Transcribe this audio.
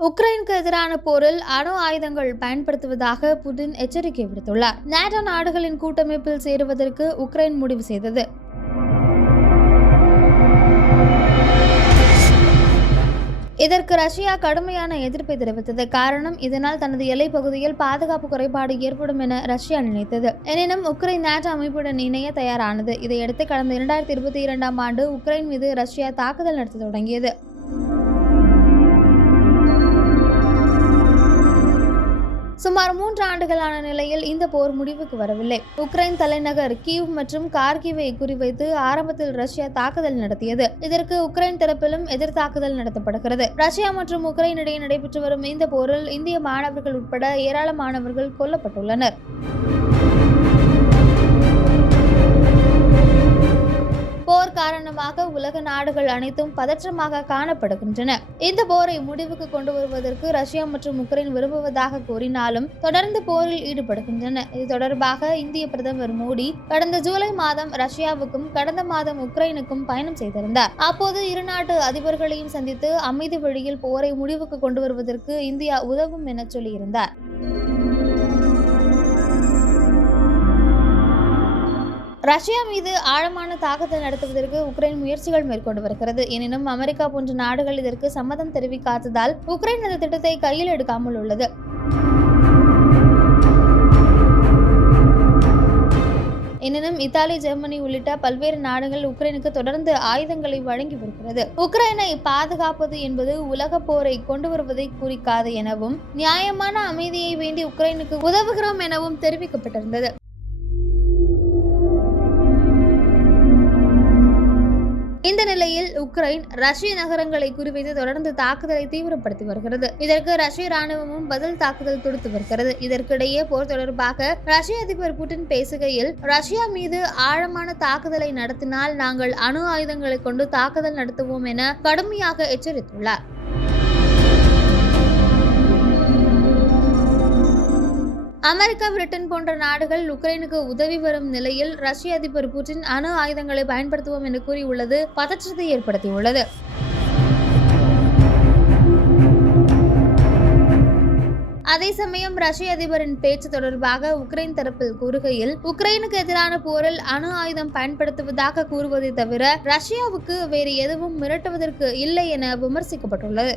உக்ரைனுக்கு எதிரான போரில் அணு ஆயுதங்கள் பயன்படுத்துவதாக புதின் எச்சரிக்கை விடுத்துள்ளார். நேட்டோ நாடுகளின் கூட்டமைப்பில் சேருவதற்கு உக்ரைன் முடிவு செய்தது. இதற்கு ரஷ்யா கடுமையான எதிர்ப்பை தெரிவித்தது. காரணம் இதனால் தனது எல்லைப் பகுதியில் பாதுகாப்பு குறைபாடு ஏற்படும் என ரஷ்யா நினைத்தது. எனினும் உக்ரைன் நேட்டோ அமைப்புடன் இணைய தயாரானது. இதையடுத்து கடந்த இரண்டாயிரத்தி இருபத்தி இரண்டாம் ஆண்டு உக்ரைன் மீது ரஷ்யா தாக்குதல் நடத்த தொடங்கியது. சுமார் மூன்று ஆண்டுகளான நிலையில் இந்த போர் முடிவுக்கு வரவில்லை. உக்ரைன் தலைநகர் கீவ் மற்றும் கார்கிவை குறிவைத்து ஆரம்பத்தில் ரஷ்யா தாக்குதல் நடத்தியது. இதற்கு உக்ரைன் தரப்பிலும் எதிர் தாக்குதல் நடத்தப்படுகிறது. ரஷ்யா மற்றும் உக்ரைன் இடையே நடைபெற்று வரும் இந்த போரில் இந்திய மாணவர்கள் உட்பட ஏராளமானவர்கள் கொல்லப்பட்டுள்ளனர். நாடுகள் அனைத்தும் பதற்றமாக காணப்படுகின்றன. இந்த போரை முடிவுக்கு கொண்டு வருவதற்கு ரஷ்யா மற்றும் உக்ரைன் விரும்புவதாக கூறினாலும் தொடர்ந்து போரில் ஈடுபடுகின்றன. இது தொடர்பாக இந்திய பிரதமர் மோடி கடந்த ஜூலை மாதம் ரஷ்யாவுக்கும் கடந்த மாதம் உக்ரைனுக்கும் பயணம் செய்திருந்தார். அப்போது இரு நாட்டு அதிபர்களையும் சந்தித்து அமைதி வழியில் போரை முடிவுக்கு கொண்டு வருவதற்கு இந்தியா உதவும் என சொல்லியிருந்தார். ரஷ்யா மீது ஆழமான தாக்கத்தை நடத்துவதற்கு உக்ரைன் முயற்சிகள் மேற்கொண்டு வருகிறது. எனினும் அமெரிக்கா போன்ற நாடுகள் இதற்கு சம்மதம் தெரிவிக்காததால் உக்ரைன் அந்த திட்டத்தை கையில் எடுக்காமல் உள்ளது. எனினும் இத்தாலி ஜெர்மனி உள்ளிட்ட பல்வேறு நாடுகள் உக்ரைனுக்கு தொடர்ந்து ஆயுதங்களை வழங்கி வருகிறது. உக்ரைனை பாதுகாப்பது என்பது உலக போரை கொண்டு வருவதை குறிக்காது எனவும் நியாயமான அமைதியை வேண்டி உக்ரைனுக்கு உதவுகிறோம் எனவும் தெரிவிக்கப்பட்டிருந்தது. இந்நிலையில் உக்ரைன் ரஷ்ய நகரங்களை குறிவைத்து தொடர்ந்து தாக்குதலை தீவிரப்படுத்தி வருகிறது. இதற்கு ரஷ்ய ராணுவமும் பதில் தாக்குதல் தொடுத்து வருகிறது. இதற்கிடையே போர் தொடர்பாக ரஷ்ய அதிபர் புட்டின் பேசுகையில் ரஷ்யா மீது ஆழமான தாக்குதலை நடத்தினால் நாங்கள் அணு ஆயுதங்களை கொண்டு தாக்குதல் நடத்துவோம் என கடுமையாக எச்சரித்துள்ளார். அமெரிக்கா பிரிட்டன் போன்ற நாடுகள் உக்ரைனுக்கு உதவி வரும் நிலையில் ரஷ்ய அதிபர் புட்டின் அணு ஆயுதங்களை பயன்படுத்துவோம் என கூறியுள்ளது பதற்றத்தை ஏற்படுத்தியுள்ளது. அதே சமயம் ரஷ்ய அதிபரின் பேச்சு தொடர்பாக உக்ரைன் தரப்பில் கூறுகையில் உக்ரைனுக்கு எதிரான போரில் அணு ஆயுதம் பயன்படுத்துவதாக கூறுவதை தவிர ரஷ்யாவுக்கு வேறு எதுவும் மிரட்டுவதற்கு இல்லை என விமர்சிக்கப்பட்டுள்ளது.